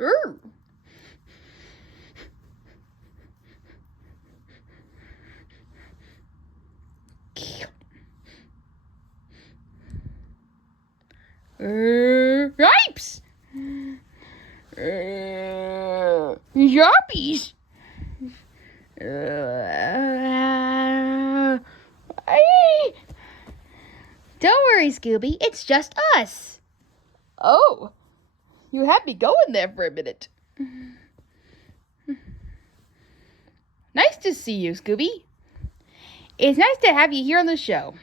Grr. Yipes! Yarpies! Don't worry, Scooby. It's just us. Oh, you had me going there for a minute. Nice to see you, Scooby. It's nice to have you here on the show.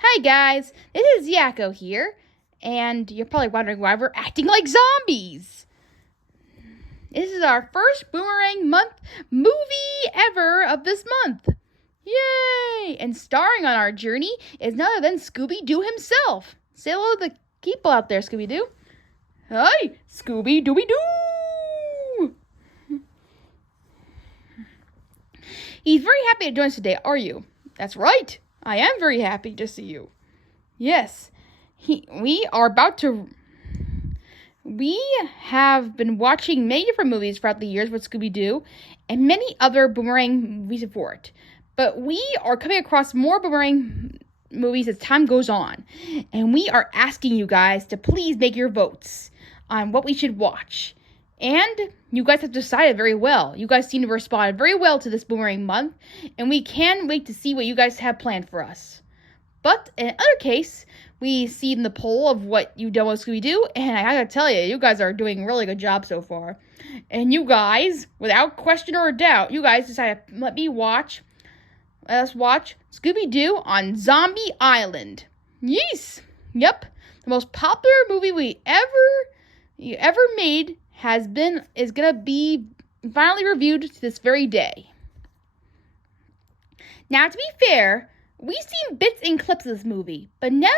Hi, guys. This is Yakko here, and you're probably wondering why we're acting like zombies. This is our first Boomerang Month movie ever of this month. Yay! And starring on our journey is none other than Scooby Doo himself. Say hello to the people out there, Scooby Doo. Hi, Scooby Dooby Doo! He's very happy to join us today, are you? That's right. I am very happy to see you. Yes. We have been watching many different movies throughout the years with Scooby Doo and many other Boomerang movies before it. But we are coming across more Boomerang movies as time goes on. And we are asking you guys to please make your votes on what we should watch. And you guys have decided very well. You guys seem to respond very well to this Boomerang Month. And we can't wait to see what you guys have planned for us. But in another case, we see in the poll of what you've done with Scooby-Doo, and I gotta tell you, you guys are doing a really good job so far. And you guys, without question or doubt, you guys decided to let us watch Scooby-Doo on Zombie Island. Yes! Yep. The most popular movie we ever made is gonna be finally reviewed to this very day. Now, to be fair, we've seen bits and clips of this movie, but never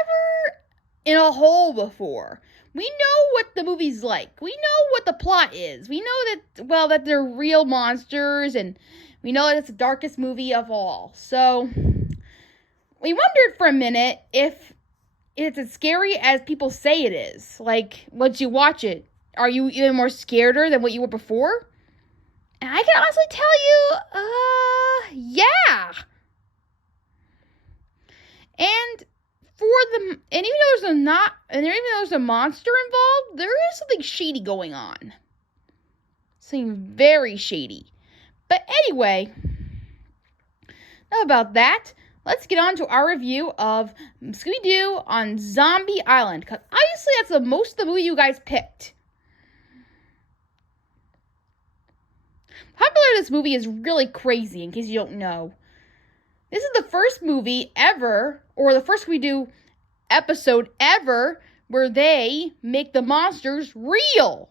in a whole before. We know what the movie's like. We know what the plot is. We know that they're real monsters, and we know that it's the darkest movie of all. So, we wondered for a minute if it's as scary as people say it is. Like, once you watch it, are you even more scareder than what you were before? And I can honestly tell you, yeah. And even though there's a monster involved, there is something shady going on. Something very shady. But anyway, enough about that. Let's get on to our review of Scooby-Doo on Zombie Island. Because obviously that's the most of the movie you guys picked. How popular this movie is really crazy, in case you don't know. This is the first movie ever, or the first Scooby-Doo episode ever, where they make the monsters real.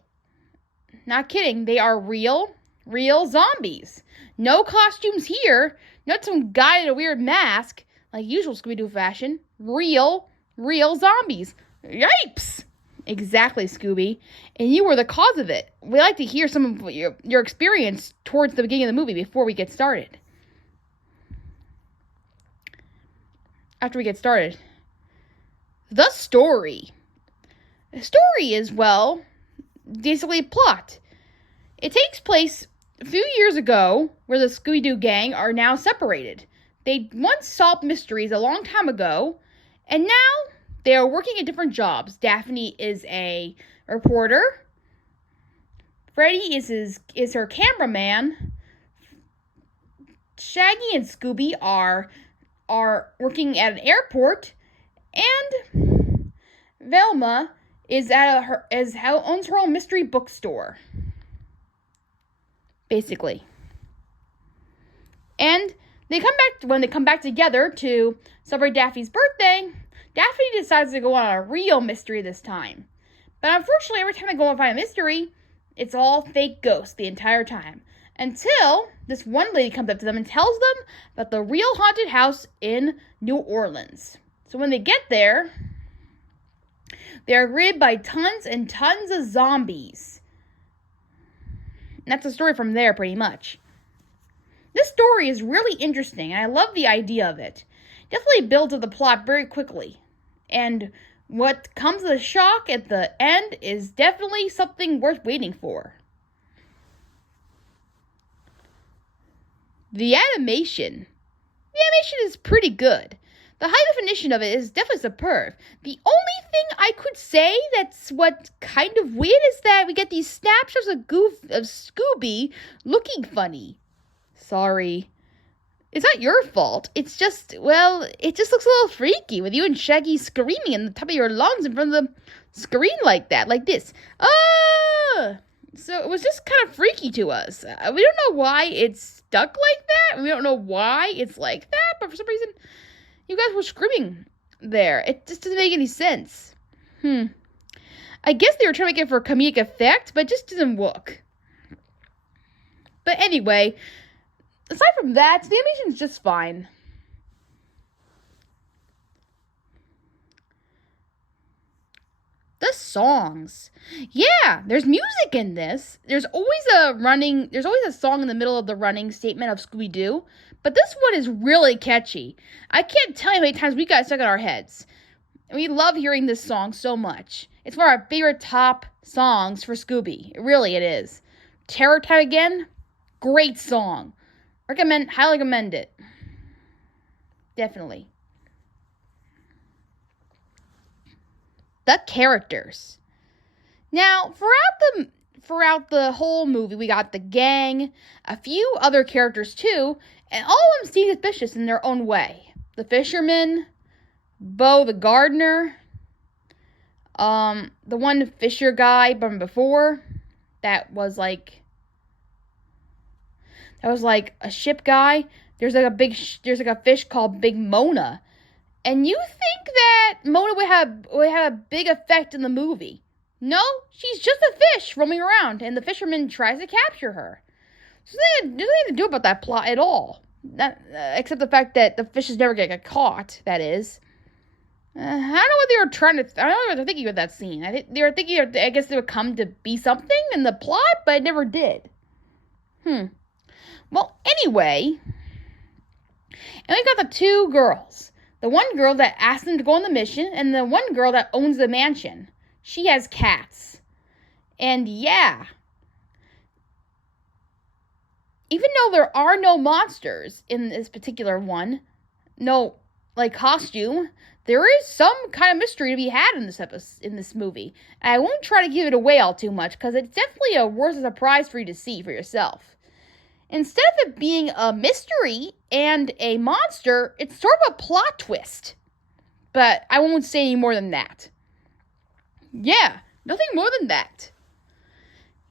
Not kidding, they are real zombies. No costumes here, not some guy in a weird mask, like usual Scooby-Doo fashion. Real zombies. Yipes! Exactly, Scooby. And you were the cause of it. We'd like to hear some of your experience towards the beginning of the movie before we get started. After we get started. The story. The story is, basically a plot. It takes place a few years ago where the Scooby-Doo gang are now separated. They once solved mysteries a long time ago, and now they are working at different jobs. Daphne is a reporter. Freddy is her cameraman. Shaggy and Scooby are working at an airport, and Velma owns her own mystery bookstore, basically. And when they come back together to celebrate Daphne's birthday, Daphne decides to go on a real mystery this time. But unfortunately, every time they go and find a mystery, it's all fake ghosts the entire time. Until this one lady comes up to them and tells them about the real haunted house in New Orleans. So when they get there, they are greeted by tons and tons of zombies. And that's the story from there, pretty much. This story is really interesting, and I love the idea of it. Definitely builds up the plot very quickly. And what comes as a shock at the end is definitely something worth waiting for. The animation. The animation is pretty good. The high definition of it is definitely superb. The only thing I could say that's what kind of weird is that we get these snapshots of Scooby looking funny. Sorry. It's not your fault. It's just, well, it just looks a little freaky with you and Shaggy screaming in the top of your lungs in front of the screen like that, like this. Ah! So it was just kind of freaky to us. We don't know why it's stuck like that. We don't know why it's like that, but for some reason, you guys were screaming there. It just doesn't make any sense. I guess they were trying to make it for comedic effect, but it just didn't work. But anyway, aside from that, the animation's just fine. The songs. Yeah, there's music in this. There's always a song in the middle of the running statement of Scooby Doo, but this one is really catchy. I can't tell you how many times we got stuck in our heads. We love hearing this song so much. It's one of our favorite top songs for Scooby. Really, it is. Terror Time Again, great song. Highly recommend it. Definitely. The characters. Now, throughout the whole movie, we got the gang, a few other characters too, and all of them seem suspicious in their own way. The fisherman, Bo the gardener, the one fisher guy from before, that was like a ship guy. There's like a fish called Big Mona. And you think that Mona would have a big effect in the movie. No, she's just a fish roaming around, and the fisherman tries to capture her. So there's nothing to do about that plot at all. Except the fact that the fishes never get caught, that is. I don't know what they were trying to... I don't know what they're thinking with that scene. They were thinking, I guess they would come to be something in the plot, but it never did. Well, anyway... And we got the two girls. The one girl that asked them to go on the mission, and the one girl that owns the mansion. She has cats. And yeah. Even though there are no monsters in this particular one, no, costume, there is some kind of mystery to be had in this movie. And I won't try to give it away all too much, because it's definitely worth a surprise for you to see for yourself. Instead of it being a mystery and a monster, it's sort of a plot twist. But I won't say any more than that. Yeah, nothing more than that.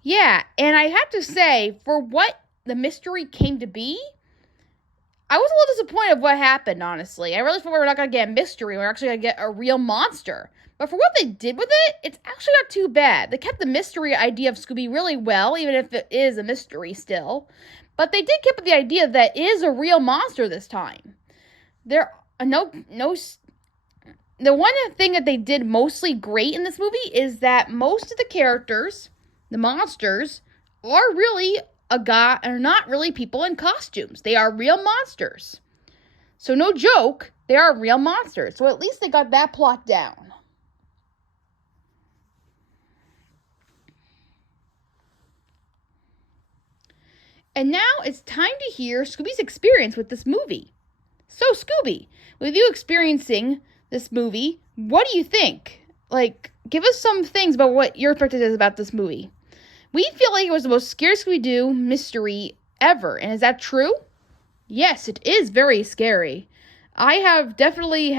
Yeah, and I have to say, for what the mystery came to be, I was a little disappointed with what happened, honestly. I really thought we were not going to get a mystery. We were actually going to get a real monster. But for what they did with it, it's actually not too bad. They kept the mystery idea of Scooby really well, even if it is a mystery still. But they did keep the idea that it is a real monster this time. The one thing that they did mostly great in this movie is that most of the characters, the monsters, are not really people in costumes. They are real monsters. So no joke, they are real monsters. So at least they got that plot down. And now it's time to hear Scooby's experience with this movie. So, Scooby, with you experiencing this movie, what do you think? Give us some things about what your perspective is about this movie. We feel like it was the most scary Scooby-Doo mystery ever, and is that true? Yes, it is very scary. I have definitely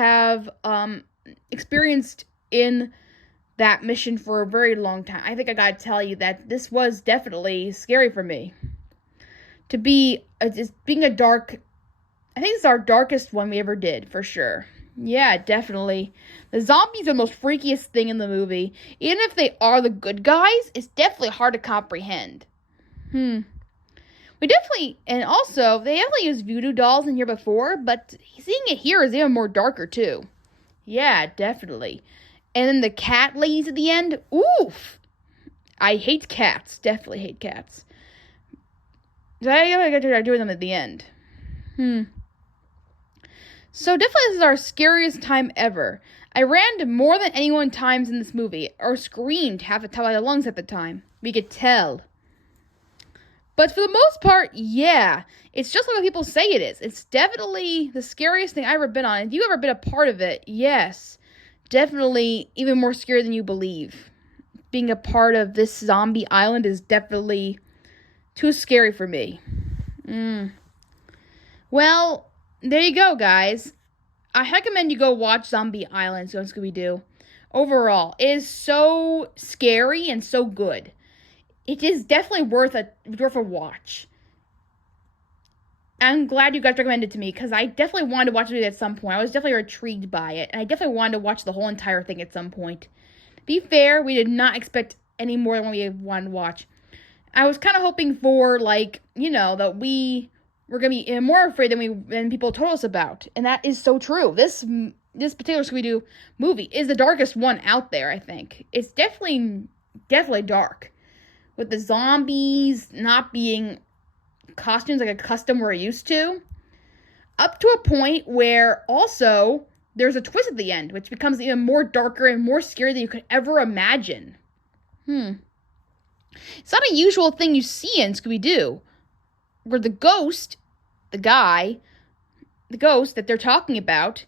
experienced in that mission for a very long time. I think I gotta tell you that this was definitely scary for me. To be being a dark, I think it's our darkest one we ever did, for sure. Yeah, definitely. The zombies are the most freakiest thing in the movie. Even if they are the good guys, it's definitely hard to comprehend. They definitely used voodoo dolls in here before, but seeing it here is even more darker too. Yeah, definitely. And then the cat ladies at the end, oof! I hate cats, definitely hate cats. I gotta try doing them at the end. So definitely this is our scariest time ever. I ran more than anyone times in this movie, or screamed half the top of my lungs at the time. We could tell. But for the most part, yeah, it's just like what people say it is. It's definitely the scariest thing I've ever been on. If you've ever been a part of it, yes, definitely even more scary than you believe. Being a part of this zombie island is definitely too scary for me. Well, there you go, guys. I recommend you go watch Zombie Island on Scooby Doo. Overall, it is so scary and so good. It is definitely worth a watch. I'm glad you guys recommended it to me because I definitely wanted to watch it at some point. I was definitely intrigued by it, and I definitely wanted to watch the whole entire thing at some point. To be fair, we did not expect any more than what we wanted to watch. I was kind of hoping for, like, that we were going to be more afraid than people told us about, and that is so true. This particular Scooby-Doo movie is the darkest one out there, I think. It's definitely dark. With the zombies not being costumes like a custom we're used to. Up to a point where also there's a twist at the end, which becomes even more darker and more scary than you could ever imagine. It's not a usual thing you see in Scooby-Doo, where the ghost that they're talking about,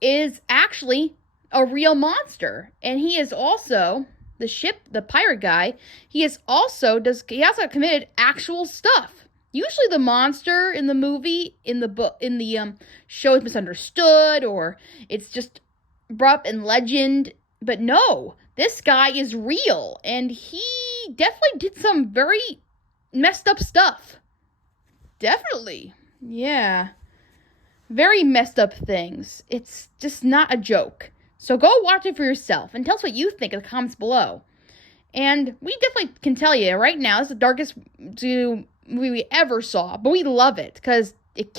is actually a real monster. And he is also... the pirate guy, he also committed actual stuff. Usually the monster in the movie, in the show is misunderstood, or it's just brought up in legend. But no, this guy is real, and he definitely did some very messed up stuff. Definitely. Yeah. Very messed up things. It's just not a joke. So go watch it for yourself and tell us what you think in the comments below. And we definitely can tell you right now, it's the darkest movie we ever saw. But we love it because it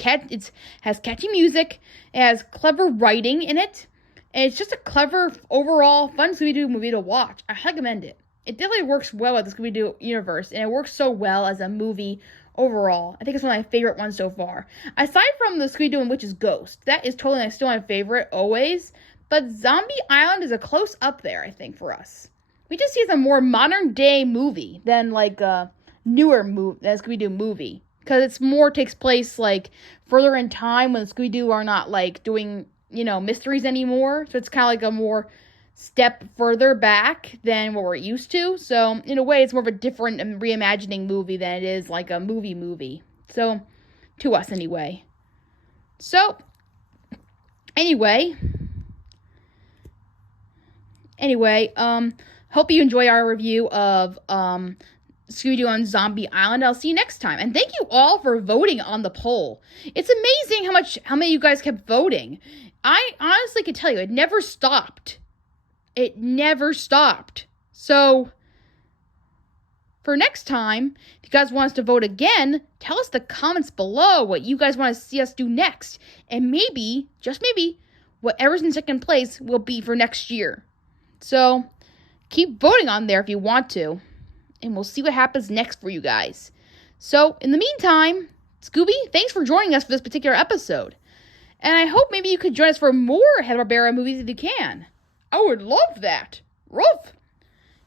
has catchy music, it has clever writing in it, and it's just a clever, overall, fun Scooby-Doo movie to watch. I recommend it. It definitely works well with the Scooby-Doo universe, and it works so well as a movie overall. I think it's one of my favorite ones so far. Aside from the Scooby-Doo and Witch's Ghost, that is totally still my favorite, always. But Zombie Island is a close up there, I think, for us. We just see it as a more modern day movie than like a newer Scooby-Doo movie. Because it's more takes place like further in time when the Scooby-Doo are not like doing, mysteries anymore. So it's kind of like a more step further back than what we're used to. So in a way, it's more of a different and reimagining movie than it is like a movie. So, to us anyway. So, Anyway, hope you enjoy our review of Scooby-Doo on Zombie Island. I'll see you next time. And thank you all for voting on the poll. It's amazing how many of you guys kept voting. I honestly can tell you, it never stopped. It never stopped. So, for next time, if you guys want us to vote again, tell us in the comments below what you guys want to see us do next. And maybe, just maybe, whatever's in second place will be for next year. So, keep voting on there if you want to. And we'll see what happens next for you guys. So, in the meantime, Scooby, thanks for joining us for this particular episode. And I hope maybe you could join us for more Hanna-Barbera movies if you can. I would love that. Ruff.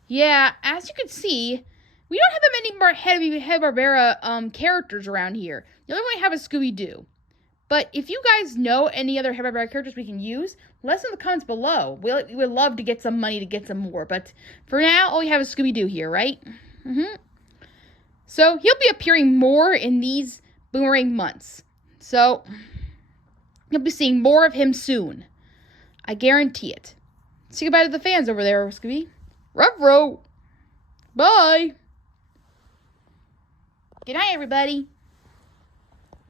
Yeah, as you can see, we don't have that many Hanna-Barbera characters around here. The only one we have is Scooby Doo. But if you guys know any other Hanna-Barbera characters we can use, let us know in the comments below. We would love to get some money to get some more. But for now, all we have is Scooby Doo here, right? So he'll be appearing more in these boomerang months. So you'll be seeing more of him soon. I guarantee it. Say goodbye to the fans over there, Scooby. Ruh-roh. Bye. Good night, everybody.